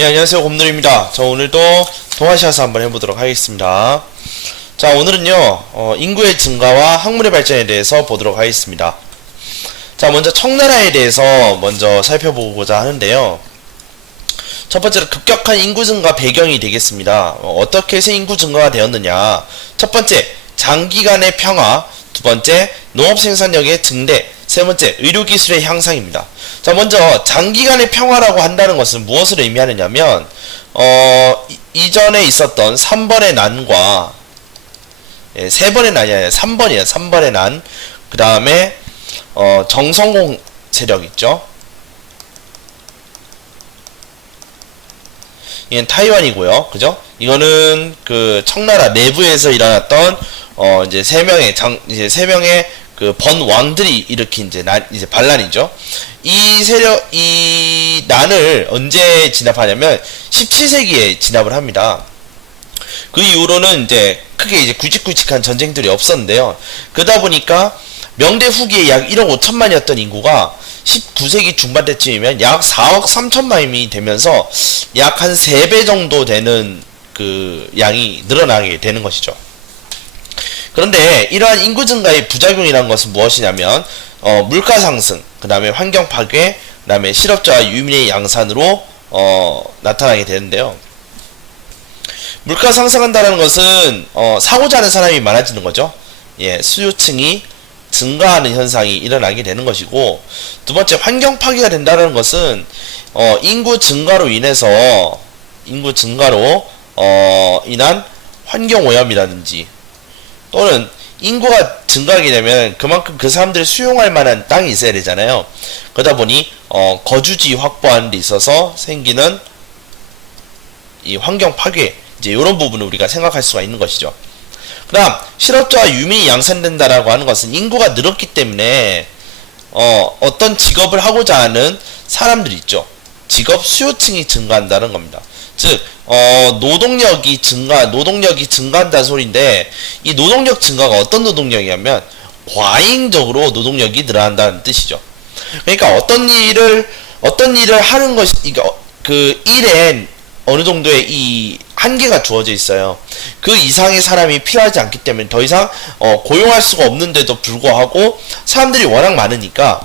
예, 안녕하세요. 곰돌이입니다. 자, 오늘도 동아시아사 한번 해보도록 하겠습니다. 자, 오늘은요, 인구의 증가와 학문의 발전에 대해서 보도록 하겠습니다. 자, 먼저 청나라에 대해서 먼저 살펴보고자 하는데요. 첫 번째로 급격한 인구 증가 배경이 되겠습니다. 어떻게 해서 인구 증가가 되었느냐. 첫 번째, 장기간의 평화. 두 번째, 농업 생산력의 증대. 세 번째, 의료기술의 향상입니다. 자, 먼저 장기간의 평화라고 한다는 것은 무엇을 의미하느냐면 이전에 있었던 3번의 난과 3번의 난이 아니라 3번이에요. 3번의 난. 그 다음에 정성공 세력 있죠. 이건 타이완이고요. 그죠? 이거는 그 청나라 내부에서 일어났던 이제 세 명의 그 번왕들이 일으킨 이제 반란이죠. 이 난을 언제 진압하냐면 17세기에 진압을 합니다. 그 이후로는 이제 크게 이제 굵직굵직한 전쟁들이 없었는데요. 그러다 보니까 명대 후기에 약 1억 5천만이었던 인구가 19세기 중반 때쯤이면 약 4억 3천만이 되면서 약 한 3배 정도 되는 그 양이 늘어나게 되는 것이죠. 그런데 이러한 인구 증가의 부작용이라는 것은 무엇이냐면 물가 상승, 그 다음에 환경 파괴, 그 다음에 실업자와 유민의 양산으로 나타나게 되는데요. 물가 상승한다는 것은 사고자 하는 사람이 많아지는 거죠. 예, 수요층이 증가하는 현상이 일어나게 되는 것이고, 두 번째 환경 파괴가 된다는 것은 인구 증가로 인한 환경 오염이라든지 또는 인구가 증가하게 되면 그만큼 그 사람들이 수용할 만한 땅이 있어야 되잖아요. 그러다 보니 거주지 확보하는 데 있어서 생기는 이 환경 파괴, 이제 이런 부분을 우리가 생각할 수가 있는 것이죠. 그 다음 실업자와 유민이 양산된다라고 하는 것은 인구가 늘었기 때문에 어떤 직업을 하고자 하는 사람들이 있죠. 직업 수요층이 증가한다는 겁니다. 즉 노동력이 증가한다는 소리인데, 이 노동력 증가가 어떤 노동력이냐면 과잉적으로 노동력이 늘어난다는 뜻이죠. 그러니까 어떤 일을 하는 것이, 그 일엔 어느 정도의 이 한계가 주어져 있어요. 그 이상의 사람이 필요하지 않기 때문에 더 이상 고용할 수가 없는데도 불구하고 사람들이 워낙 많으니까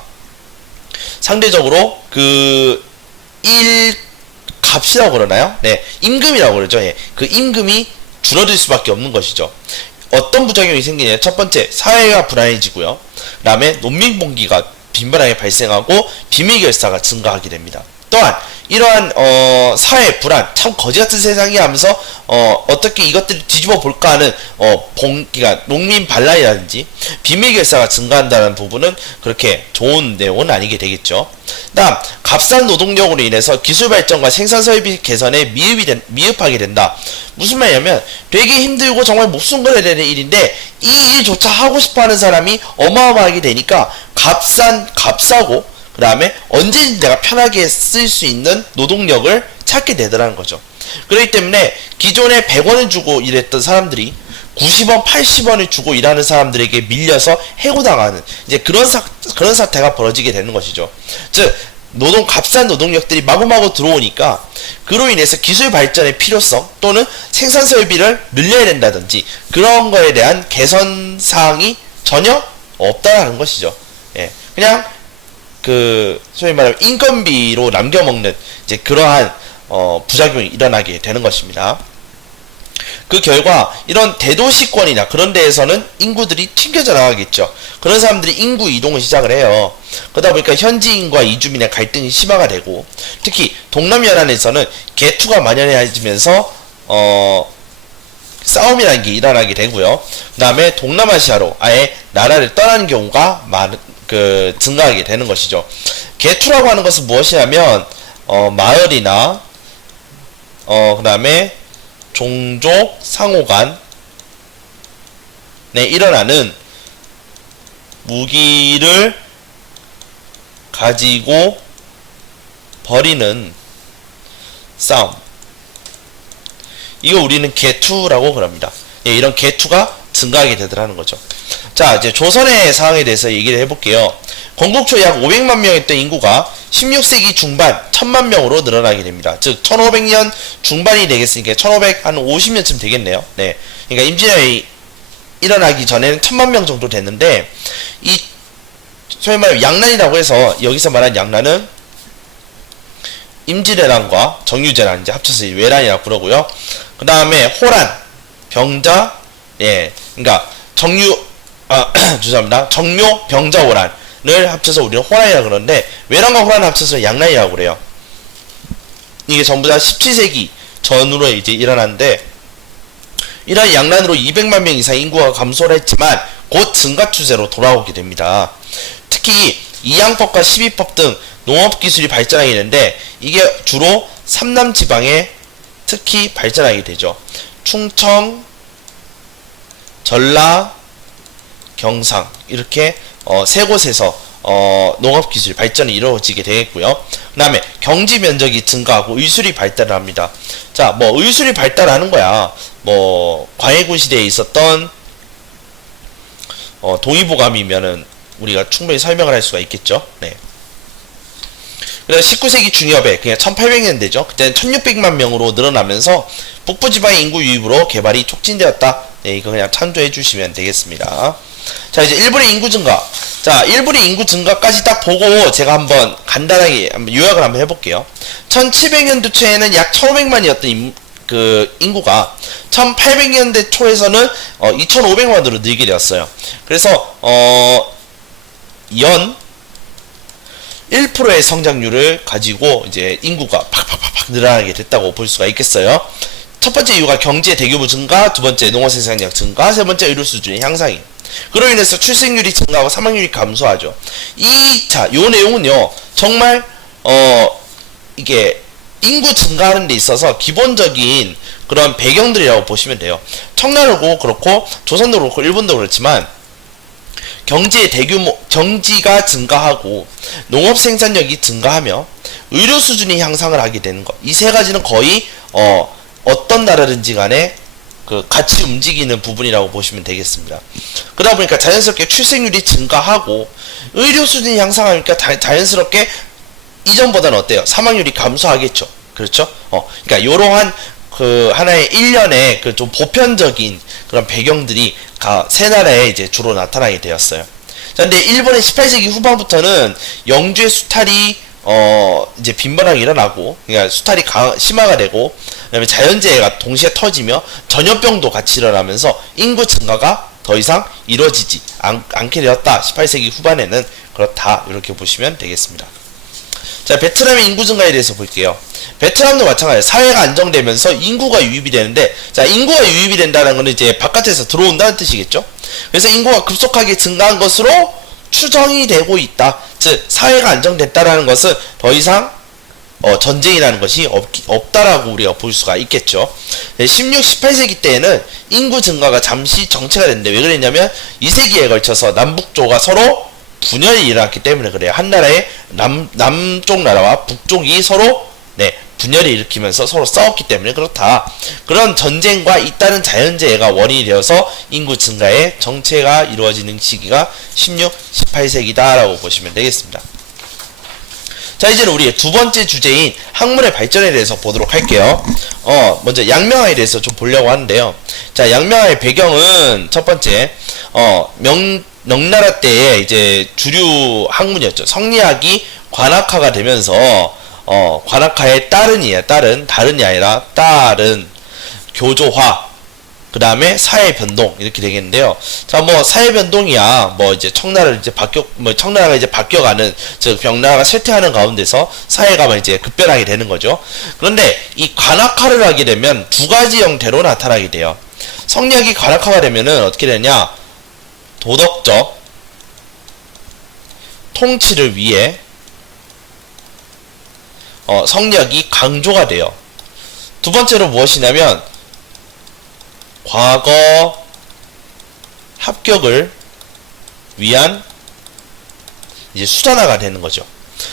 상대적으로 그 일 값이라고 그러나요? 네, 임금이라고 그러죠. 예, 그 임금이 줄어들 수밖에 없는 것이죠. 어떤 부작용이 생기냐? 첫 번째, 사회가 불안해지고요. 그 다음에 농민봉기가 빈번하게 발생하고 비밀결사가 증가하게 됩니다. 또한 이러한 사회 불안, 참 거지같은 세상이 하면서 어떻게 이것들을 뒤집어 볼까 하는 농민 반란이라든지 비밀결사가 증가한다는 부분은 그렇게 좋은 내용은 아니게 되겠죠. 다음, 값싼 노동력으로 인해서 기술 발전과 생산 설비 개선에 미흡하게 된다. 무슨 말이냐면 되게 힘들고 정말 목숨 걸어야 되는 일인데 이 일조차 하고 싶어하는 사람이 어마어마하게 되니까 값싸고 그 다음에 언제든지 내가 편하게 쓸 수 있는 노동력을 찾게 되더라는 거죠. 그렇기 때문에 기존에 100원을 주고 일했던 사람들이 90원, 80원을 주고 일하는 사람들에게 밀려서 해고당하는 이제 그런 사태가 벌어지게 되는 것이죠. 즉 값싼 노동력들이 마구마구 들어오니까 그로 인해서 기술 발전의 필요성 또는 생산 설비를 늘려야 된다든지 그런 거에 대한 개선 사항이 전혀 없다라는 것이죠. 예, 그냥 소위 말하면 인건비로 남겨먹는 이제 그러한 부작용이 일어나게 되는 것입니다. 그 결과 이런 대도시권이나 그런 데에서는 인구들이 튕겨져 나가겠죠. 그런 사람들이 인구 이동을 시작을 해요. 그러다 보니까 현지인과 이주민의 갈등이 심화가 되고, 특히 동남연안에서는 개투가 만연해지면서 싸움이라는 게 일어나게 되고요. 그 다음에 동남아시아로 아예 나라를 떠나는 경우가 증가하게 되는 것이죠. 개투라고 하는 것은 무엇이냐면 마을이나 그 다음에 종족 상호 간에 일어나는 무기를 가지고 벌이는 싸움, 이거 우리는 개투라고 그럽니다. 예, 이런 개투가 증가하게 되더라는 거죠. 자, 이제 조선의 상황에 대해서 얘기를 해볼게요. 건국 초 약 500만 명이었던 인구가 16세기 중반 1000만 명으로 늘어나게 됩니다. 즉 1500년 중반이 되겠으니까 1550년쯤 되겠네요. 네. 그러니까 임진왜란이 일어나기 전에는 1000만 명 정도 됐는데 이 소위 말하면 양난이라고 해서 여기서 말한 양난은 임진왜란과 정유재란 이제 합쳐서 외란이라고 부르고요. 그 다음에 호란, 병자, 예, 그러니까 죄송합니다. 정묘, 병자, 호란을 합쳐서 우리는 호란이라고 그러는데 외란과 호란을 합쳐서 양난이라고 그래요. 이게 전부 다 17세기 전후로 이제 일어났는데 이런 양난으로 200만 명 이상 인구가 감소를 했지만 곧 증가 추세로 돌아오게 됩니다. 특히 이양법과 시비법 등 농업 기술이 발전하게 되는데 이게 주로 삼남 지방에 특히 발전하게 되죠. 충청, 전라, 경상 이렇게 세 곳에서 농업 기술 발전이 이루어지게 되겠고요. 그 다음에 경지 면적이 증가하고 의술이 발달을 합니다. 자, 뭐 의술이 발달하는 거야. 뭐 광해군 시대에 있었던 동의보감이면은 우리가 충분히 설명을 할 수가 있겠죠. 네. 그래서 19세기 중엽에 그냥 1800년대죠. 그때는 1600만 명으로 늘어나면서 북부지방의 인구 유입으로 개발이 촉진되었다. 네, 이거 그냥 참조해 주시면 되겠습니다. 자, 이제 일본의 인구 증가. 자, 일본의 인구 증가까지 딱 보고 제가 한번 간단하게 요약을 한번 해볼게요. 1700년도 초에는 약 1500만이었던 그 인구가 1800년대 초에서는 2500만으로 늘게 되었어요. 그래서 연 1%의 성장률을 가지고 이제 인구가 팍팍팍팍 늘어나게 됐다고 볼 수가 있겠어요. 첫 번째 이유가 경제 대규모 증가, 두 번째 농업 생산량 증가, 세 번째 의료 수준의 향상이에요. 그로 인해서 출생률이 증가하고 사망률이 감소하죠. 요 내용은요, 정말 이게 인구 증가하는 데 있어서 기본적인 그런 배경들이라고 보시면 돼요. 청나라도 그렇고 조선도 그렇고 일본도 그렇지만 경제의 대규모 경지가 증가하고 농업 생산력이 증가하며 의료 수준이 향상을 하게 되는 것. 이 세 가지는 거의 어떤 나라든지 간에 그 같이 움직이는 부분이라고 보시면 되겠습니다. 그러다 보니까 자연스럽게 출생률이 증가하고 의료 수준이 향상하니까 자연스럽게 이전보다는 어때요? 사망률이 감소하겠죠. 그렇죠? 그러니까 요러한 그 하나의 일련의 그 좀 보편적인 그런 배경들이 세 나라에 이제 주로 나타나게 되었어요. 자, 근데 일본의 18세기 후반부터는 영주의 수탈이 이제 빈번하게 일어나고, 그러니까 수탈이 심화가 되고, 그다음에 자연재해가 동시에 터지며 전염병도 같이 일어나면서 인구 증가가 더 이상 이루어지지 않게 되었다. 18세기 후반에는 그렇다. 이렇게 보시면 되겠습니다. 자, 베트남의 인구 증가에 대해서 볼게요. 베트남도 마찬가지예요. 사회가 안정되면서 인구가 유입이 되는데, 자, 인구가 유입이 된다는 것은 이제 바깥에서 들어온다는 뜻이겠죠? 그래서 인구가 급속하게 증가한 것으로 추정이 되고 있다. 즉, 사회가 안정됐다라는 것은 더 이상 전쟁이라는 것이 없다라고 우리가 볼 수가 있겠죠. 16, 18세기 때에는 인구 증가가 잠시 정체가 됐는데 왜 그랬냐면 2세기에 걸쳐서 남북조가 서로 분열이 일어났기 때문에 그래요. 한 나라의 남쪽 나라와 북쪽이 서로 분열을 일으키면서 서로 싸웠기 때문에 그렇다. 그런 전쟁과 잇따른 자연재해가 원인이 되어서 인구 증가의 정체가 이루어지는 시기가 16, 18세기다 라고 보시면 되겠습니다. 자, 이제는 우리의 두 번째 주제인 학문의 발전에 대해서 보도록 할게요. 먼저 양명화에 대해서 좀 보려고 하는데요. 자, 양명화의 배경은 첫 번째, 명나라 때에 이제 주류 학문이었죠. 성리학이 관학화가 되면서, 관학화의 다른이 아니라 딸은 교조화, 그 다음에 사회 변동 이렇게 되겠는데요. 자, 뭐 사회 변동이야 뭐 이제 청나라가 이제 바뀌어가는, 즉 명나라가 쇠퇴하는 가운데서 사회가 이제 급변하게 되는 거죠. 그런데 이 관학화를 하게 되면 두 가지 형태로 나타나게 돼요. 성리학이 관학화가 되면은 어떻게 되냐? 도덕적 통치를 위해 성리학이 강조가 돼요. 두 번째로 무엇이냐면 과거 합격을 위한 이제 수단화가 되는 거죠.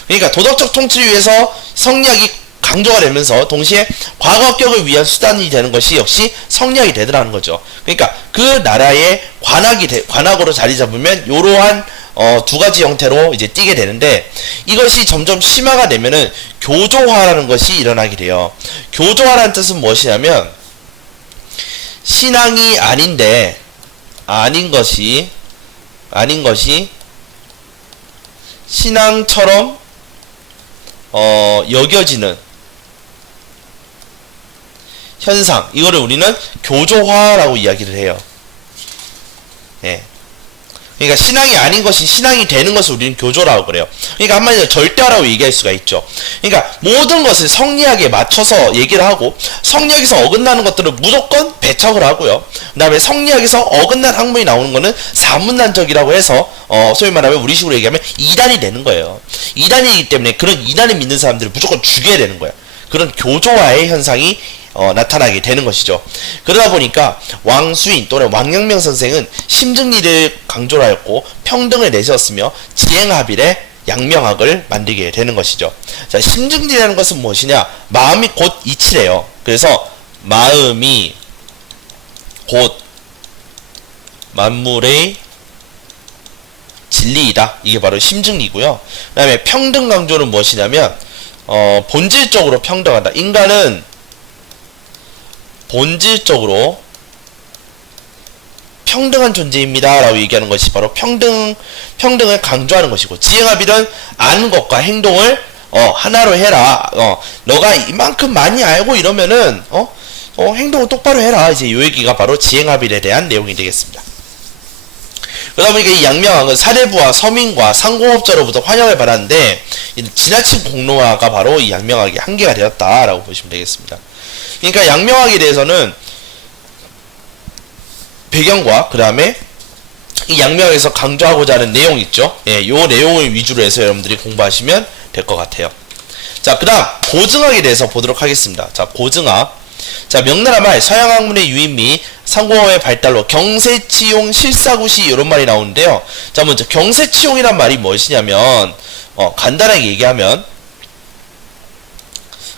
그러니까 도덕적 통치를 위해서 성리학이 강조가 되면서 동시에 과거 합격을 위한 수단이 되는 것이 역시 성리학이 되더라는 거죠. 그러니까 그 나라의 관학으로 자리 잡으면 이러한 두 가지 형태로 이제 띄게 되는데, 이것이 점점 심화가 되면은 교조화라는 것이 일어나게 돼요. 교조화라는 뜻은 무엇이냐면, 신앙이 아닌 것이 신앙처럼 여겨지는 현상, 이거를 우리는 교조화라고 이야기를 해요. 예. 그러니까 신앙이 아닌 것이 신앙이 되는 것을 우리는 교조라고 그래요. 그러니까 한마디로 절대화라고 얘기할 수가 있죠. 그러니까 모든 것을 성리학에 맞춰서 얘기를 하고, 성리학에서 어긋나는 것들은 무조건 배척을 하고요. 그 다음에 성리학에서 어긋난 학문이 나오는 거는 사문난적이라고 해서 소위 말하면 우리식으로 얘기하면 이단이 되는 거예요. 이단이기 때문에 그런 이단을 믿는 사람들을 무조건 죽여야 되는 거야. 그런 교조화의 현상이 나타나게 되는 것이죠. 그러다 보니까 왕수인 또는 왕陽明 선생은 심증리를 강조를 하였고 평등을 내세웠으며 지행합일의 양명학을 만들게 되는 것이죠. 자, 심증리라는 것은 무엇이냐? 마음이 곧 이치래요. 그래서 마음이 곧 만물의 진리이다. 이게 바로 심증리고요. 그 다음에 평등 강조는 무엇이냐면 본질적으로 평등하다. 인간은 본질적으로 평등한 존재입니다 라고 얘기하는 것이 바로 평등을 강조하는 것이고, 지행합일은 아는 것과 행동을 하나로 해라. 너가 이만큼 많이 알고 이러면은 행동을 똑바로 해라. 이제 요 얘기가 바로 지행합일에 대한 내용이 되겠습니다. 그러다 보니까 이 양명학은 사대부와 서민과 상공업자로부터 환영을 받았는데, 지나친 공론화가 바로 이 양명학의 한계가 되었다라고 보시면 되겠습니다. 그러니까 양명학에 대해서는 배경과 그 다음에 이 양명학에서 강조하고자 하는 내용이 있죠. 예, 요 내용을 위주로 해서 여러분들이 공부하시면 될 것 같아요. 자, 그 다음 고증학에 대해서 보도록 하겠습니다. 자, 고증학. 자, 명나라 말 서양학문의 유인 및 상공업의 발달로 경세치용 실사구시 이런 말이 나오는데요. 자, 먼저 경세치용이란 말이 무엇이냐면 간단하게 얘기하면,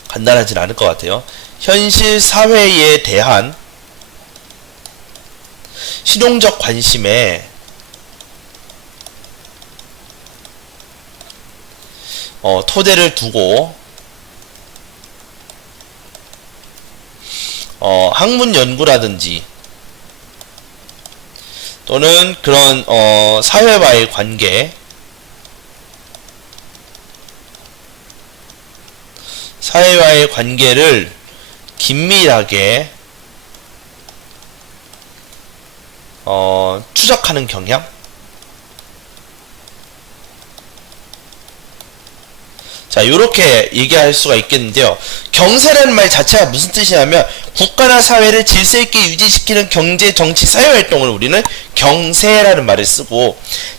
간단하진 않을 것 같아요. 현실 사회에 대한 실용적 관심에 토대를 두고 학문 연구라든지 또는 그런 사회와의 관계, 사회와의 관계를 긴밀하게 추적하는 경향? 자, 요렇게 얘기할 수가 있겠는데요. 경세라는 말 자체가 무슨 뜻이냐면 국가나 사회를 질서 있게 유지시키는 경제, 정치, 사회 활동을 우리는 경세라는 말을 쓰고,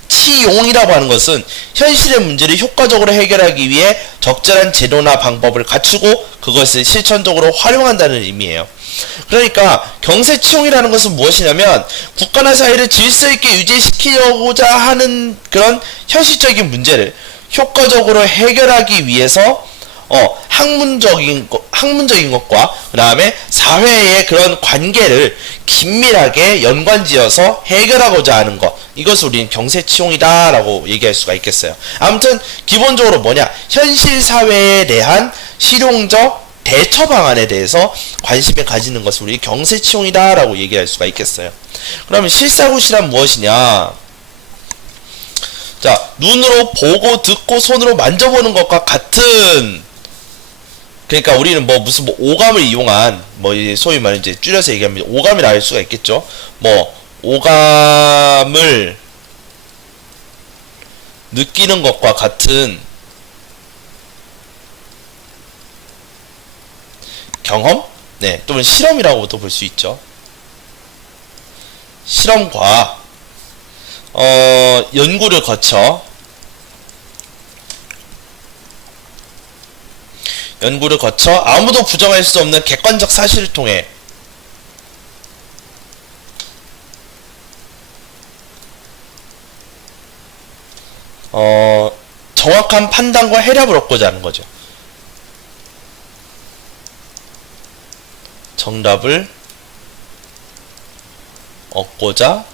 치용이라고 하는 것은 현실의 문제를 효과적으로 해결하기 위해 적절한 제도나 방법을 갖추고 그것을 실천적으로 활용한다는 의미예요. 그러니까 경세치용이라는 것은 무엇이냐면 국가나 사회를 질서 있게 유지시키려고자 하는 그런 현실적인 문제를 효과적으로 해결하기 위해서 학문적인 것과 그 다음에 사회의 그런 관계를 긴밀하게 연관지어서 해결하고자 하는 것, 이것을 우리는 경세치용이다 라고 얘기할 수가 있겠어요. 아무튼 기본적으로 뭐냐, 현실 사회에 대한 실용적 대처 방안에 대해서 관심을 가지는 것을 우리 경세치용이다 라고 얘기할 수가 있겠어요. 그러면 실사구시란 무엇이냐? 자, 눈으로 보고 듣고 손으로 만져보는 것과 같은, 그러니까 우리는 무슨 오감을 이용한 소위 말해 이제 줄여서 얘기하면 오감이라 할 수가 있겠죠. 오감을 느끼는 것과 같은 경험? 네, 또는 실험이라고도 볼 수 있죠. 실험과 연구를 거쳐 아무도 부정할 수 없는 객관적 사실을 통해 정확한 판단과 해답을 얻고자 하는 거죠. 정답을 얻고자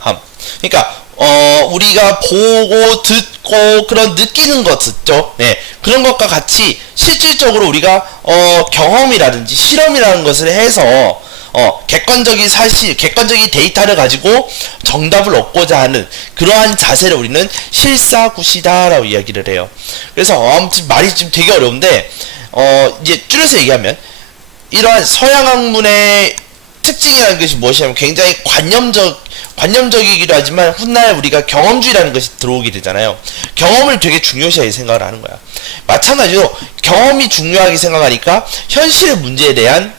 함. 그러니까 우리가 보고 듣고 그런 느끼는 것 있죠. 네. 그런 것과 같이 실질적으로 우리가 경험이라든지 실험이라는 것을 해서 객관적인 사실, 객관적인 데이터를 가지고 정답을 얻고자 하는 그러한 자세를 우리는 실사구시다라고 이야기를 해요. 그래서 아무튼 말이 좀 되게 어려운데 이제 줄여서 얘기하면 이러한 서양 학문의 특징이라는 것이 무엇이냐면 굉장히 관념적이기도 하지만 훗날 우리가 경험주의라는 것이 들어오게 되잖아요. 경험을 되게 중요시하게 생각을 하는 거야. 마찬가지로 경험이 중요하게 생각하니까 현실의 문제에 대한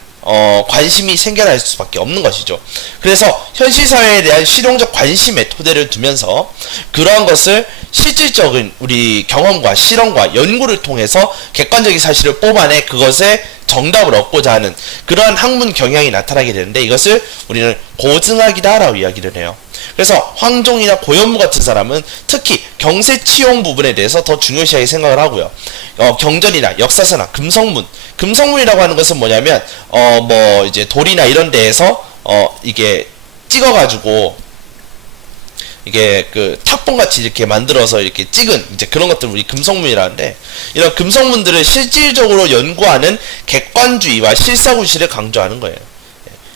관심이 생겨날 수밖에 없는 것이죠. 그래서 현실 사회에 대한 실용적 관심의 토대를 두면서 그러한 것을 실질적인 우리 경험과 실험과 연구를 통해서 객관적인 사실을 뽑아내 그것에 정답을 얻고자 하는 그러한 학문 경향이 나타나게 되는데 이것을 우리는 고증학이다라고 이야기를 해요. 그래서 황종이나 고현무 같은 사람은 특히 경세치용 부분에 대해서 더 중요시하게 생각을 하고요. 경전이나 역사서나 금성문이라고 하는 것은 뭐냐면 뭐 이제 돌이나 이런 데에서 이게 찍어가지고 이게 그 탁본같이 이렇게 만들어서 이렇게 찍은 이제 그런 것들 우리 금성문이라는데 이런 금성문들을 실질적으로 연구하는 객관주의와 실사구시를 강조하는 거예요.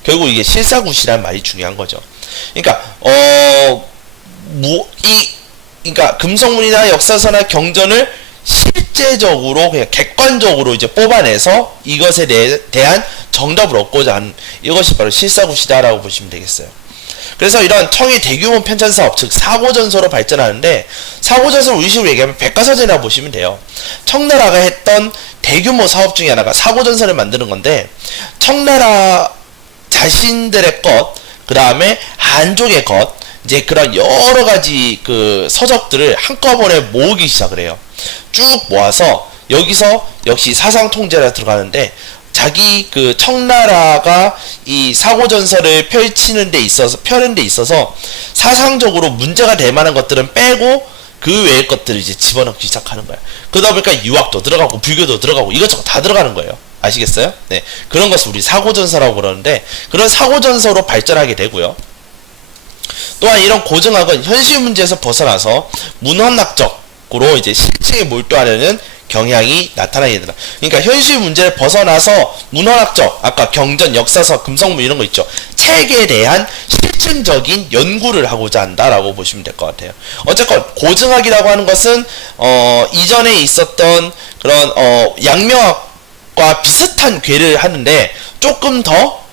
결국 이게 실사구시라는 말이 중요한 거죠. 그러니까 그러니까 금성문이나 역사서나 경전을 실제적으로 그냥 객관적으로 이제 뽑아내서 이것에 대한 정답을 얻고자 하는 이것이 바로 실사구시다라고 보시면 되겠어요. 그래서 이런 청의 대규모 편찬 사업, 즉 사고전서로 발전하는데 사고전서를 우리식으로 얘기하면 백과사전이라고 보시면 돼요. 청나라가 했던 대규모 사업 중에 하나가 사고전서를 만드는 건데 청나라 자신들의 것, 그 다음에 한족의 것, 이제 그런 여러 가지 그 서적들을 한꺼번에 모으기 시작을 해요. 쭉 모아서 여기서 역시 사상 통제가 들어가는데 자기 그 청나라가 이 사고전서를 펴는 데 있어서 사상적으로 문제가 될 만한 것들은 빼고 그 외의 것들을 이제 집어넣기 시작하는 거야. 그러다 보니까 유학도 들어가고 불교도 들어가고 이것저것 다 들어가는 거예요. 아시겠어요? 네. 그런 것을 우리 사고전서라고 그러는데 그런 사고전서로 발전하게 되고요. 또한 이런 고증학은 현실 문제에서 벗어나서 문헌학적으로 이제 실증에 몰두하려는 경향이 나타나게 된다. 그러니까 현실 문제를 벗어나서 문헌학적, 아까 경전, 역사서, 금성문 이런 거 있죠. 책에 대한 실증적인 연구를 하고자 한다라고 보시면 될 것 같아요. 어쨌건 고증학이라고 하는 것은 이전에 있었던 그런 양명학과 비슷한 궤를 하는데 조금 더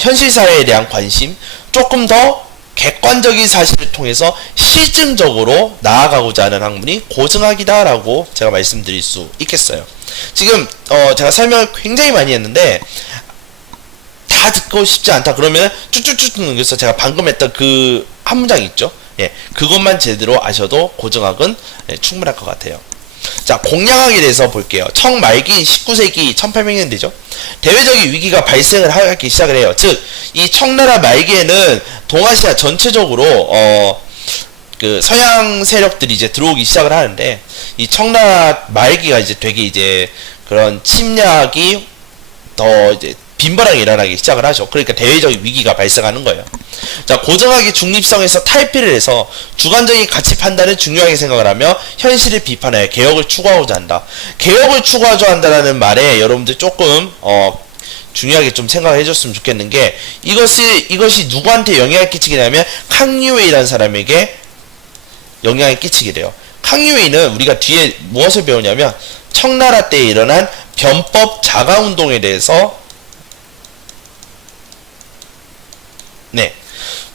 현실 사회에 대한 관심, 조금 더 객관적인 사실을 통해서 실증적으로 나아가고자 하는 학문이 고증학이다라고 제가 말씀드릴 수 있겠어요. 지금 제가 설명을 굉장히 많이 했는데 다 듣고 싶지 않다 그러면 쭉쭉쭉 넘겨서 제가 방금 했던 그 한 문장 있죠. 예, 그것만 제대로 아셔도 고증학은 충분할 것 같아요. 자, 공양학에 대해서 볼게요. 청 말기인 19세기 1800년대죠. 대외적인 위기가 발생을 하기 시작을 해요. 즉, 이 청나라 말기에는 동아시아 전체적으로 그 서양 세력들이 이제 들어오기 시작을 하는데 이 청나라 말기가 이제 되게 이제 그런 침략이 더 이제 빈번하게 일어나기 시작을 하죠. 그러니까 대외적인 위기가 발생하는 거예요. 자, 고정학의 중립성에서 탈피를 해서 주관적인 가치 판단을 중요하게 생각을 하며 현실을 비판하여 개혁을 추구하고자 한다. 개혁을 추구하고자 한다는 말에 여러분들 조금 중요하게 좀 생각을 해줬으면 좋겠는 게 이것이 누구한테 영향을 끼치게 되냐면 캉유웨이라는 사람에게 영향을 끼치게 돼요. 캉유웨이는 우리가 뒤에 무엇을 배우냐면 청나라 때에 일어난 변법 자가운동에 대해서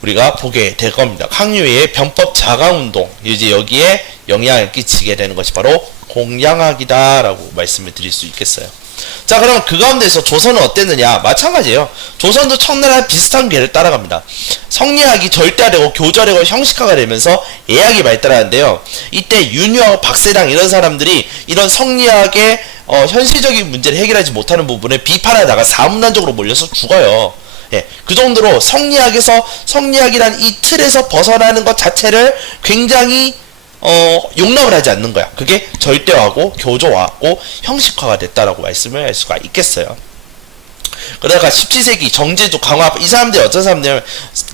우리가 보게 될 겁니다. 캉유웨이의 변법 자가운동, 이제 여기에 영향을 끼치게 되는 것이 바로 공양학이다라고 말씀을 드릴 수 있겠어요. 자, 그럼 그 가운데서 조선은 어땠느냐? 마찬가지예요. 조선도 청나라와 비슷한 궤를 따라갑니다. 성리학이 절대화되고 교절되고 형식화가 되면서 예학이 발달하는데요. 이때 윤유하고 박세당 이런 사람들이 이런 성리학의 현실적인 문제를 해결하지 못하는 부분을 비판하다가 사문단적으로 몰려서 죽어요. 예, 그 정도로 성리학이란 이 틀에서 벗어나는 것 자체를 굉장히 용납을 하지 않는 거야. 그게 절대화하고 교조화하고 형식화가 됐다라고 말씀을 할 수가 있겠어요. 그러다가 17세기 정제조 강화 이 사람들이 어떤 사람들이냐면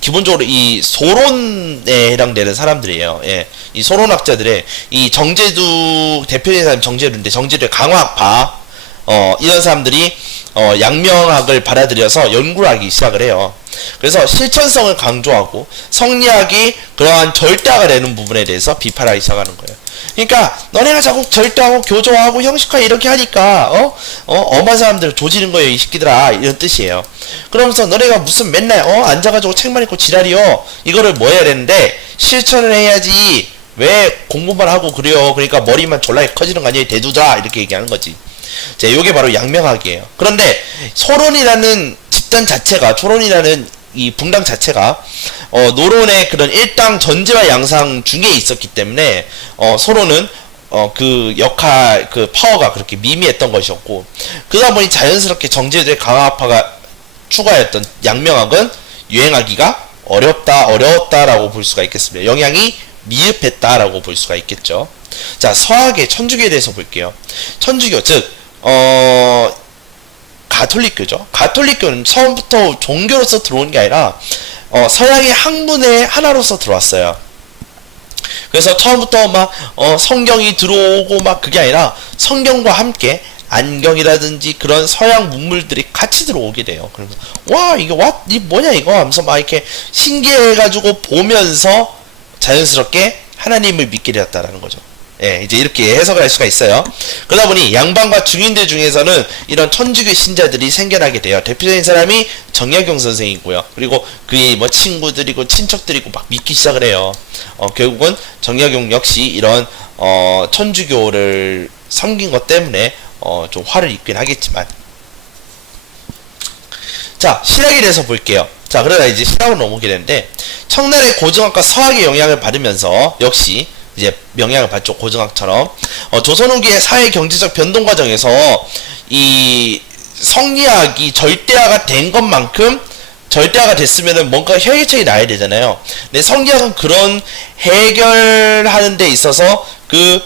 기본적으로 이 소론에 해당되는 사람들이에요. 예. 이 소론학자들의 이 정제두 대표적인 사람이 정제두인데 정제두의 강화파 이런 사람들이 양명학을 받아들여서 연구를 하기 시작을 해요. 그래서 실천성을 강조하고 성리학이 그러한 절대화가 되는 부분에 대해서 비판하기 시작하는 거예요. 그러니까 너네가 자꾸 절대하고 교조하고 형식화 이렇게 하니까 엄한 사람들을 조지는 거예요 이 새끼들아, 이런 뜻이에요. 그러면서 너네가 무슨 맨날 앉아가지고 책만 읽고 지랄이요, 이거를 뭐 해야 되는데 실천을 해야지 왜 공부만 하고 그래요. 그러니까 머리만 졸라 커지는 거 아니에요 대두자, 이렇게 얘기하는 거지. 자, 요게 바로 양명학이에요. 그런데 소론이라는 집단 자체가, 초론이라는 이 붕당 자체가 노론의 그런 일당 전제와 양상 중에 있었기 때문에 소론은 그 역할, 그 파워가 그렇게 미미했던 것이었고, 그러다 보니 자연스럽게 정제들의 강화파가 추가했던 양명학은 유행하기가 어려웠다라고 볼 수가 있겠습니다. 영향이 미흡했다라고 볼 수가 있겠죠. 자, 서학의 천주교에 대해서 볼게요. 천주교, 즉 가톨릭교죠. 가톨릭교는 처음부터 종교로서 들어온 게 아니라 서양의 학문의 하나로서 들어왔어요. 그래서 처음부터 막 성경이 들어오고 막 그게 아니라 성경과 함께 안경이라든지 그런 서양 문물들이 같이 들어오게 돼요. 그래서 와 이게 이 뭐냐 이거 하면서 막 이렇게 신기해가지고 보면서 자연스럽게 하나님을 믿게 되었다라는 거죠. 예, 이제 이렇게 해석을 할 수가 있어요. 그러다 보니 양반과 중인들 중에서는 이런 천주교 신자들이 생겨나게 돼요. 대표적인 사람이 정약용 선생이고요. 그리고 그의 뭐 친구들이고 친척들이고 막 믿기 시작을 해요. 결국은 정약용 역시 이런 천주교를 섬긴 것 때문에 좀 화를 입긴 하겠지만, 자, 신학에 대해서 볼게요. 자, 그러다 이제 신학으로 넘어오게 되는데, 청나라의 고증학과 서학의 영향을 받으면서 역시 이제 영향을 받죠. 고증학처럼 조선 후기의 사회 경제적 변동 과정에서 이 성리학이 절대화가 된 것만큼, 절대화가 됐으면은 뭔가 해결책이 나야 되잖아요. 근데 성리학은 그런 해결하는 데 있어서 그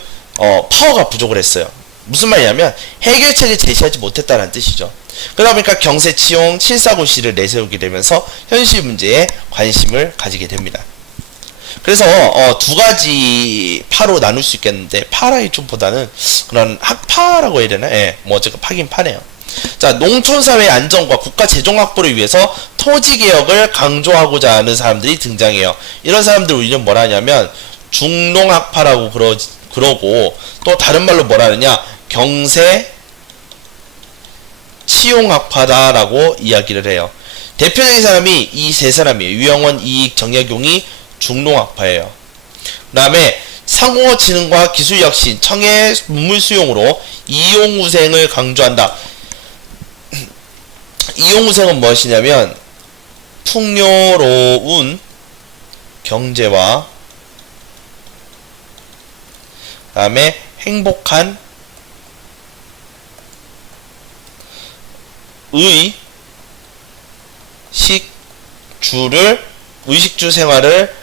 파워가 부족을 했어요. 무슨 말이냐면 해결책을 제시하지 못했다는 뜻이죠. 그러다 보니까 경세치용, 칠사고시를 내세우게 되면서 현실 문제에 관심을 가지게 됩니다. 그래서 두 가지 파로 나눌 수 있겠는데, 파라이 쪽보다는 그런 학파라고 해야 되나? 예, 뭐 어쨌든 파긴 파네요. 자, 농촌사회의 안정과 국가 재정 확보를 위해서 토지개혁을 강조하고자 하는 사람들이 등장해요. 이런 사람들 우리는 뭐라 하냐면 중농학파라고 그러고, 또 다른 말로 뭐라 하느냐, 경세 치용학파다라고 이야기를 해요. 대표적인 사람이 이 세 사람이에요. 유영원, 이익, 정약용이 중농학파예요. 그 다음에 상공어지능과 기술혁신, 청해 문물 수용으로 이용우생을 강조한다. 이용우생은 무엇이냐면 풍요로운 경제와 그 다음에 행복한 의식주 생활을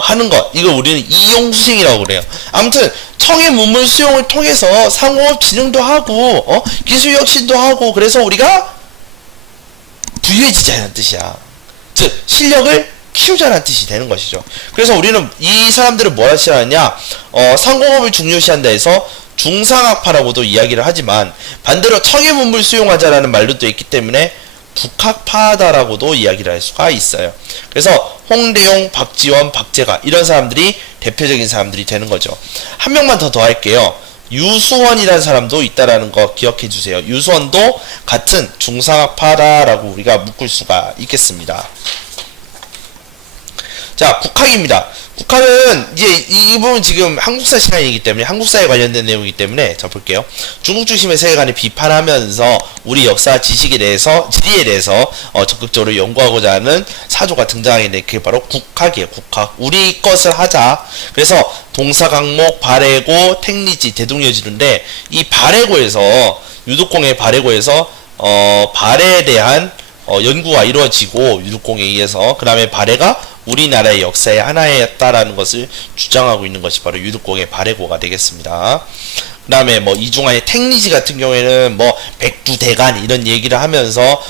하는 것, 이걸 우리는 이용수생이라고 그래요. 아무튼 청해 문물 수용을 통해서 상호업 진흥도 하고 기술혁신도 하고, 그래서 우리가 부유해지자는 뜻이야. 즉 실력을 키우자는 뜻이 되는 것이죠. 그래서 우리는 이 사람들을 뭐라 싫어하냐, 상공업을 중요시한다 해서 중상학파라고도 이야기를 하지만, 반대로 청해 문물 수용하자라는 말도 또 있기 때문에 북학파다라고도 이야기를 할 수가 있어요. 그래서 홍대용, 박지원, 박재가 이런 사람들이 대표적인 사람들이 되는 거죠. 한 명만 더 할게요. 유수원이라는 사람도 있다라는 거 기억해 주세요. 유수원도 같은 중상학파다라고 우리가 묶을 수가 있겠습니다. 자, 국학입니다. 국학은 이제 이 부분 지금 한국사 시간이기 때문에, 한국사에 관련된 내용이기 때문에 자 볼게요. 중국 중심의 세계관을 비판하면서 우리 역사 지식에 대해서, 지리에 대해서 적극적으로 연구하고자 하는 사조가 등장하게 되는데, 그게 바로 국학이에요. 국학. 우리 것을 하자. 그래서 동사강목, 발해고, 택리지, 대동여지인데, 이 발해고에서, 유독공의 발해고에서 발해에 대한 연구가 이루어지고, 유독공에 의해서, 그 다음에 발해가 우리나라의 역사의 하나였다라는 것을 주장하고 있는 것이 바로 유득공의 발해고가 되겠습니다. 그 다음에 뭐 이중환의 택리지 같은 경우에는 뭐 백두대간 이런 얘기를 하면서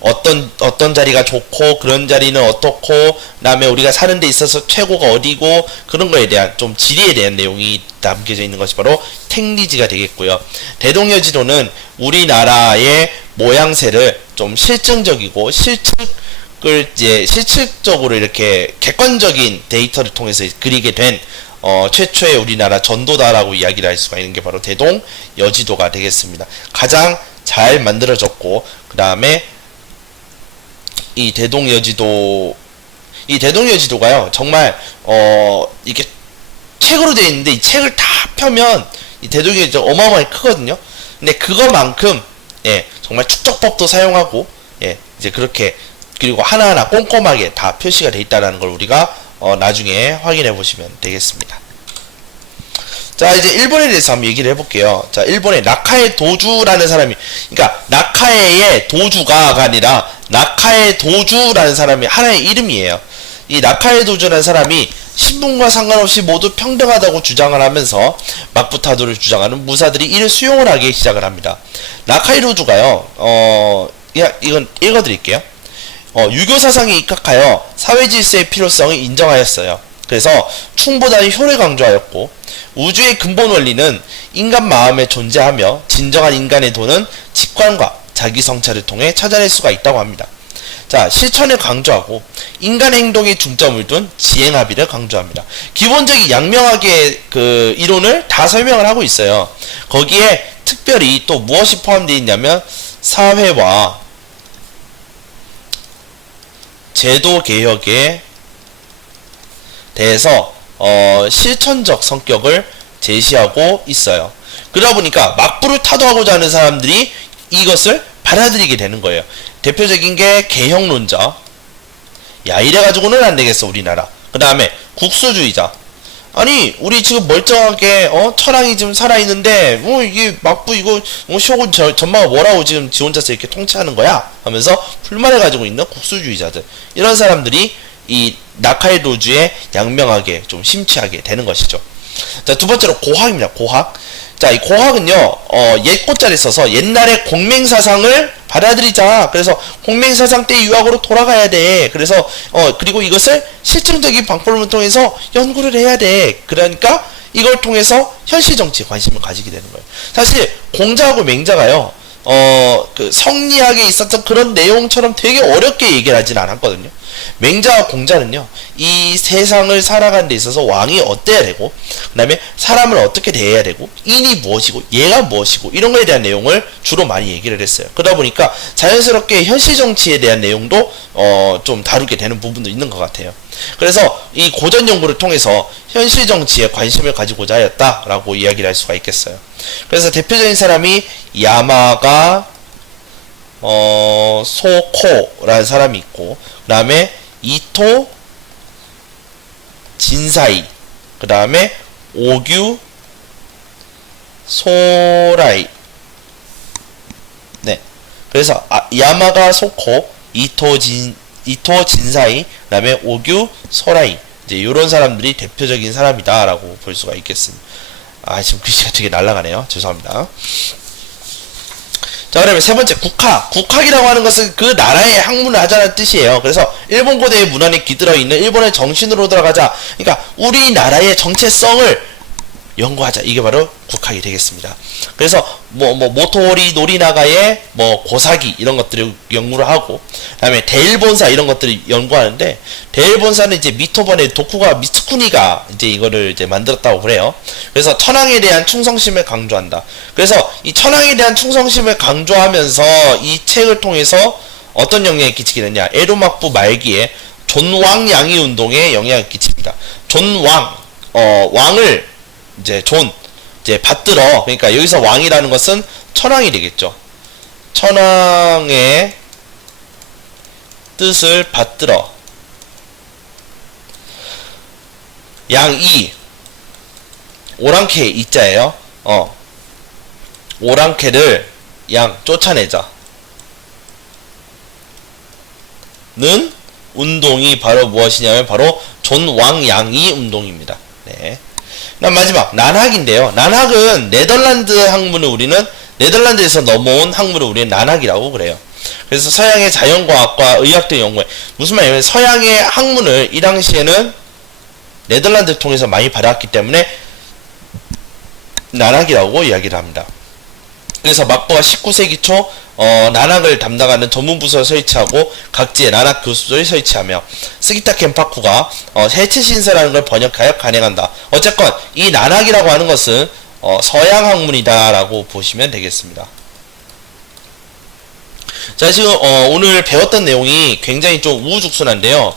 어떤 자리가 좋고 그런 자리는 어떻고, 그 다음에 우리가 사는 데 있어서 최고가 어디고 그런 거에 대한 좀 지리에 대한 내용이 담겨져 있는 것이 바로 택리지가 되겠고요. 대동여지도는 우리나라의 모양새를 좀 실증적이고 실측적으로 이렇게 객관적인 데이터를 통해서 그리게 된 최초의 우리나라 전도다라고 이야기를 할 수가 있는 게 바로 대동 여지도가 되겠습니다. 가장 잘 만들어졌고, 그 다음에 이 대동 여지도가요 정말 이게 책으로 되어 있는데 이 책을 다 펴면 이 대동 여지도 어마어마하게 크거든요. 근데 그거만큼 정말 축적법도 사용하고 이제 그렇게, 그리고 하나하나 꼼꼼하게 다 표시가 되어 있다는 걸 우리가 나중에 확인해 보시면 되겠습니다. 자, 이제 일본에 대해서 한번 얘기를 해볼게요. 자, 일본의 나카에 도주라는 사람이, 그러니까 나카에의 도주가가 아니라 나카에 도주라는 사람이 하나의 이름이에요. 이 나카에 도주라는 사람이 신분과 상관없이 모두 평등하다고 주장을 하면서 막부타도를 주장하는 무사들이 이를 수용을 하기 시작을 합니다. 나카에 도주가요, 이건 읽어드릴게요. 유교 사상에 입각하여 사회 질서의 필요성을 인정하였어요. 그래서 충보다는 효를 강조하였고, 우주의 근본 원리는 인간 마음에 존재하며 진정한 인간의 도는 직관과 자기 성찰을 통해 찾아낼 수가 있다고 합니다. 자, 실천을 강조하고 인간의 행동에 중점을 둔 지행합의를 강조합니다. 기본적인 양명학의 그 이론을 다 설명을 하고 있어요. 거기에 특별히 또 무엇이 포함되어 있냐면 사회와 제도 개혁에 대해서 실천적 성격을 제시하고 있어요. 그러다 보니까 막부를 타도하고자 하는 사람들이 이것을 받아들이게 되는 거예요. 대표적인 게 개혁론자. 야, 이래가지고는 안 되겠어 우리나라. 그 다음에 국수주의자. 아니 우리 지금 멀쩡하게 천황이 지금 살아있는데 이게 막부 이거 쇼군 전마가 뭐라고 지금 지 혼자서 이렇게 통치하는 거야 하면서 불만을 가지고 있는 국수주의자들, 이런 사람들이 이 나카에 도주에 양명하게 좀 심취하게 되는 것이죠. 자, 두 번째로 고학입니다. 고학. 자, 이 고학은요 옛 꽃자를 써서 옛날의 공맹사상을 받아들이자. 그래서 공맹사상 때 유학으로 돌아가야 돼. 그래서 그리고 이것을 실증적인 방법을 통해서 연구를 해야 돼. 그러니까 이걸 통해서 현실 정치에 관심을 가지게 되는 거예요. 사실 공자하고 맹자가요 그 성리학에 있었던 그런 내용처럼 되게 어렵게 얘기를 하진 않았거든요. 맹자와 공자는요 이 세상을 살아가는 데 있어서 왕이 어때야 되고, 그 다음에 사람을 어떻게 대해야 되고, 인이 무엇이고 예가 무엇이고 이런 거에 대한 내용을 주로 많이 얘기를 했어요. 그러다 보니까 자연스럽게 현실 정치에 대한 내용도 좀 다루게 되는 부분도 있는 것 같아요. 그래서 이 고전 연구를 통해서 현실 정치에 관심을 가지고자 하였다라고 이야기를 할 수가 있겠어요. 그래서 대표적인 사람이 야마가 소코라는 사람이 있고, 그 다음에 이토 진사이, 그 다음에 오규 소라이. 네. 그래서 야마가 소코, 이토 진사이, 그 다음에 오규 소라이. 이제 요런 사람들이 대표적인 사람이다라고 볼 수가 있겠습니다. 지금 글씨가 되게 날아가네요. 죄송합니다. 자, 그러면 세 번째, 국학. 국학이라고 하는 것은 그 나라의 학문을 하자는 뜻이에요. 그래서 일본 고대의 문헌에 기들어 있는 일본의 정신으로 들어가자. 그러니까 우리나라의 정체성을 연구하자. 이게 바로 국학이 되겠습니다. 그래서 모토리 노리나가의 고사기 이런 것들을 연구를 하고, 그다음에 대일본사 이런 것들을 연구하는데, 대일본사는 이제 미토번의 도쿠가 미츠쿠니가 이제 이거를 이제 만들었다고 그래요. 그래서 천황에 대한 충성심을 강조한다. 그래서 이 천황에 대한 충성심을 강조하면서 이 책을 통해서 어떤 영향을 끼치게 되냐? 에도 막부 말기에 존왕 양이 운동에 영향을 끼칩니다. 존왕, 왕을 이제 이제 받들어. 그러니까 여기서 왕이라는 것은 천황이 되겠죠. 천황의 뜻을 받들어. 양이 오랑캐 이자예요. 오랑캐를 양 쫓아내자. 는 운동이 바로 무엇이냐면 바로 존왕양이 운동입니다. 네. 그다음 마지막 난학인데요. 난학은 네덜란드 학문을 우리는 네덜란드에서 넘어온 학문을 우리는 난학이라고 그래요. 그래서 서양의 자연과학과 의학 등 연구에 무슨 말이냐면 서양의 학문을 이 당시에는 네덜란드를 통해서 많이 받았기 때문에 난학이라고 이야기를 합니다. 그래서 막부가 19세기 초 난학을 담당하는 전문 부서를 설치하고 각지의 난학 교수들을 설치하며 스기타 겐파쿠가 해체 신서라는 걸 번역하여 간행한다. 어쨌건 이 난학이라고 하는 것은 서양 학문이다라고 보시면 되겠습니다. 자, 지금 오늘 배웠던 내용이 굉장히 좀 우후죽순한데요.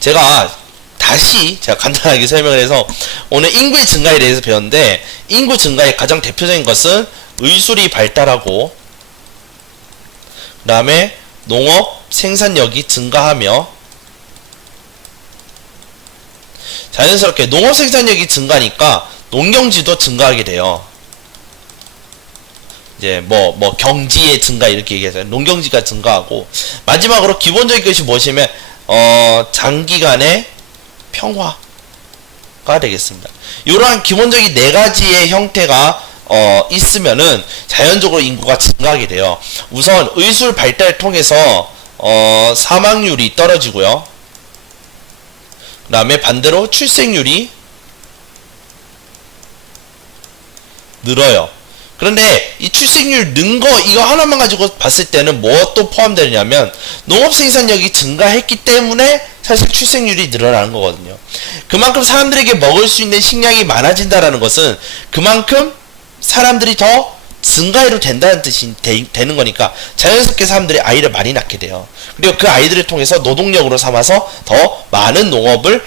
제가 간단하게 설명을 해서 오늘 인구의 증가에 대해서 배웠는데 인구 증가의 가장 대표적인 것은 의술이 발달하고 그 다음에 농업 생산력이 증가하며 자연스럽게 농업 생산력이 증가하니까 농경지도 증가하게 돼요. 이제 경지의 증가 이렇게 얘기해서 농경지가 증가하고 마지막으로 기본적인 것이 무엇이냐면 장기간의 평화가 되겠습니다. 이러한 기본적인 네 가지의 형태가 있으면은 자연적으로 인구가 증가하게 돼요. 우선 의술 발달을 통해서 사망률이 떨어지고요. 그 다음에 반대로 출생률이 늘어요. 그런데 이 출생률 는 거 이거 하나만 가지고 봤을 때는 또 포함되냐면 농업 생산력이 증가했기 때문에 사실 출생률이 늘어나는 거거든요. 그만큼 사람들에게 먹을 수 있는 식량이 많아진다라는 것은 그만큼 사람들이 더 증가해도 된다는 뜻이 되는 거니까 자연스럽게 사람들이 아이를 많이 낳게 돼요. 그리고 그 아이들을 통해서 노동력으로 삼아서 더 많은 농업을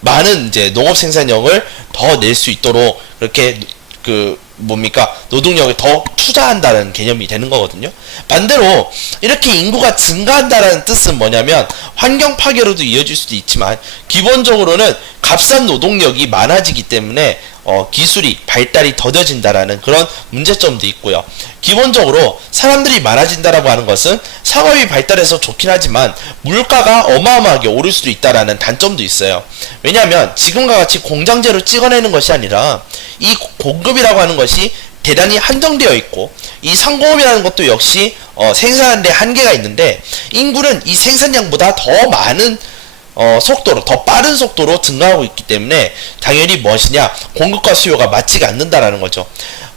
많은 농업 생산력을 더 낼 수 있도록 그렇게 노동력을 더 투자한다는 개념이 되는 거거든요. 반대로 이렇게 인구가 증가한다는 뜻은 뭐냐면 환경 파괴로도 이어질 수도 있지만 기본적으로는 값싼 노동력이 많아지기 때문에 기술이 발달이 더뎌진다라는 그런 문제점도 있고요. 기본적으로 사람들이 많아진다라고 하는 것은 상업이 발달해서 좋긴 하지만 물가가 어마어마하게 오를 수도 있다라는 단점도 있어요. 왜냐하면 지금과 같이 공장제로 찍어내는 것이 아니라 이 공급이라고 하는 것이 대단히 한정되어 있고 이 상공업이라는 것도 역시 생산하는 데 한계가 있는데 인구는 이 생산량보다 더 많은 속도로 더 빠른 속도로 증가하고 있기 때문에 당연히 무엇이냐 공급과 수요가 맞지가 않는다라는 거죠.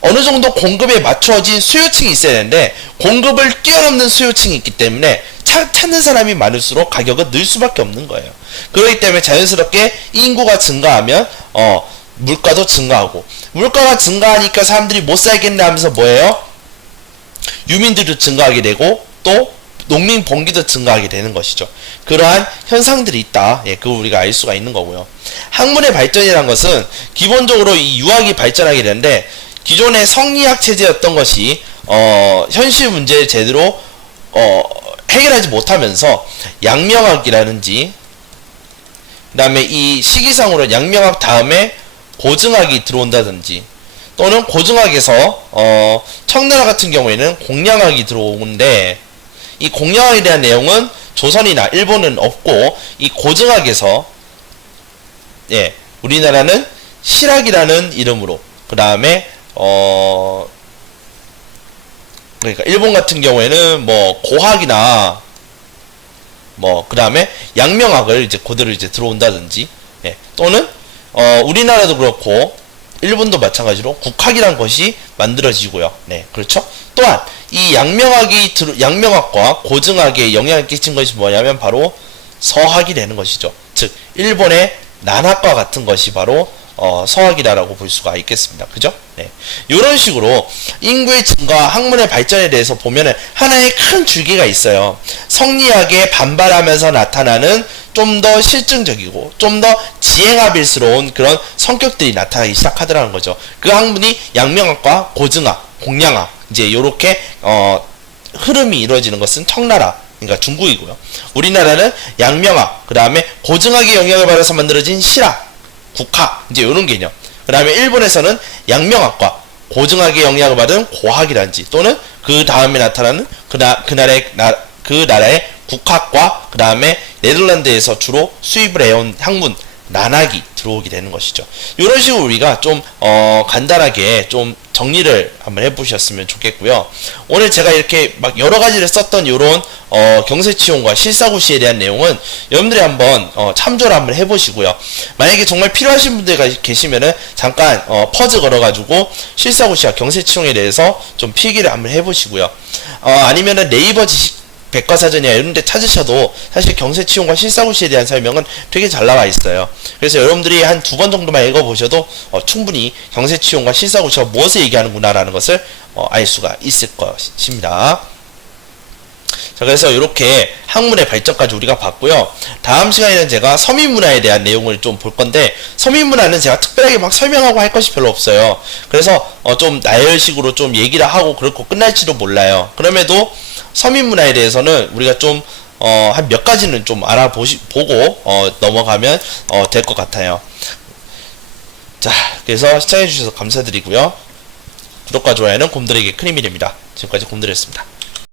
어느 정도 공급에 맞춰진 수요층이 있어야 되는데 공급을 뛰어넘는 수요층이 있기 때문에 찾는 사람이 많을수록 가격은 늘 수밖에 없는 거예요. 그렇기 때문에 자연스럽게 인구가 증가하면 물가도 증가하고 물가가 증가하니까 사람들이 못 살겠네 하면서 뭐예요? 유민들도 증가하게 되고 또 농민 봉기도 증가하게 되는 것이죠. 그러한 현상들이 있다. 그거 우리가 알 수가 있는 거고요. 학문의 발전이란 것은 기본적으로 이 유학이 발전하게 되는데 기존의 성리학 체제였던 것이 현실 문제를 제대로 해결하지 못하면서 양명학이라든지 그 다음에 이 시기상으로 양명학 다음에 고증학이 들어온다든지 또는 고증학에서 청나라 같은 경우에는 공양학이 들어오는데 이 공양학에 대한 내용은 조선이나 일본은 없고 이 고증학에서 우리나라는 실학이라는 이름으로 그 다음에 그러니까 일본 같은 경우에는 고학이나 그 다음에 양명학을 그대로 들어온다든지 또는 우리나라도 그렇고 일본도 마찬가지로 국학이라는 것이 만들어지고요. 그렇죠? 또한 이 양명학과 고증학에 영향을 끼친 것이 뭐냐면 바로 서학이 되는 것이죠. 즉 일본의 난학과 같은 것이 바로 서학이다라고 볼 수가 있겠습니다. 그죠? 이런 식으로 인구의 증가와 학문의 발전에 대해서 보면은 하나의 큰 줄기가 있어요. 성리학에 반발하면서 나타나는 좀 더 실증적이고 좀 더 지행합일스러운 그런 성격들이 나타나기 시작하더라는 거죠. 그 학문이 양명학과 고증학, 공양학 요렇게 흐름이 이루어지는 것은 청나라 그러니까 중국이고요. 우리나라는 양명학 그 다음에 고증학의 영향을 받아서 만들어진 실학, 국학 요런 개념. 그 다음에 일본에서는 양명학과 고증학의 영향을 받은 고학이란지 또는 그 다음에 나타나는 그 나라의 국학과 그 다음에 네덜란드에서 주로 수입을 해온 학문 난학이 들어오게 되는 것이죠. 이런 식으로 우리가 좀 간단하게 좀 정리를 한번 해보셨으면 좋겠고요. 오늘 제가 이렇게 막 여러 가지를 썼던 이런 경세치용과 실사고시에 대한 내용은 여러분들이 한번 참조를 한번 해보시고요. 만약에 정말 필요하신 분들 계시면은 잠깐 퍼즈 걸어가지고 실사고시와 경세치용에 대해서 좀 필기를 한번 해보시고요. 아니면은 네이버 지식 백과사전이나 이런 데 찾으셔도 사실 경세치용과 실사고시에 대한 설명은 되게 잘 나와 있어요. 그래서 여러분들이 한 2번 정도만 읽어보셔도 충분히 경세치용과 실사고시가 무엇을 얘기하는구나 라는 것을 알 수가 있을 것입니다. 자, 그래서 이렇게 학문의 발전까지 우리가 봤고요. 다음 시간에는 제가 서민문화에 대한 내용을 좀 볼 건데, 서민문화는 제가 특별하게 막 설명하고 할 것이 별로 없어요. 그래서 좀 나열식으로 좀 얘기를 하고 그럴 거 끝날지도 몰라요. 그럼에도 서민문화에 대해서는 우리가 좀 한 몇 가지는 좀 보고 넘어가면 될 것 같아요. 자, 그래서 시청해주셔서 감사드리고요. 구독과 좋아요는 곰돌이에게 큰 힘이 됩니다. 지금까지 곰돌이였습니다.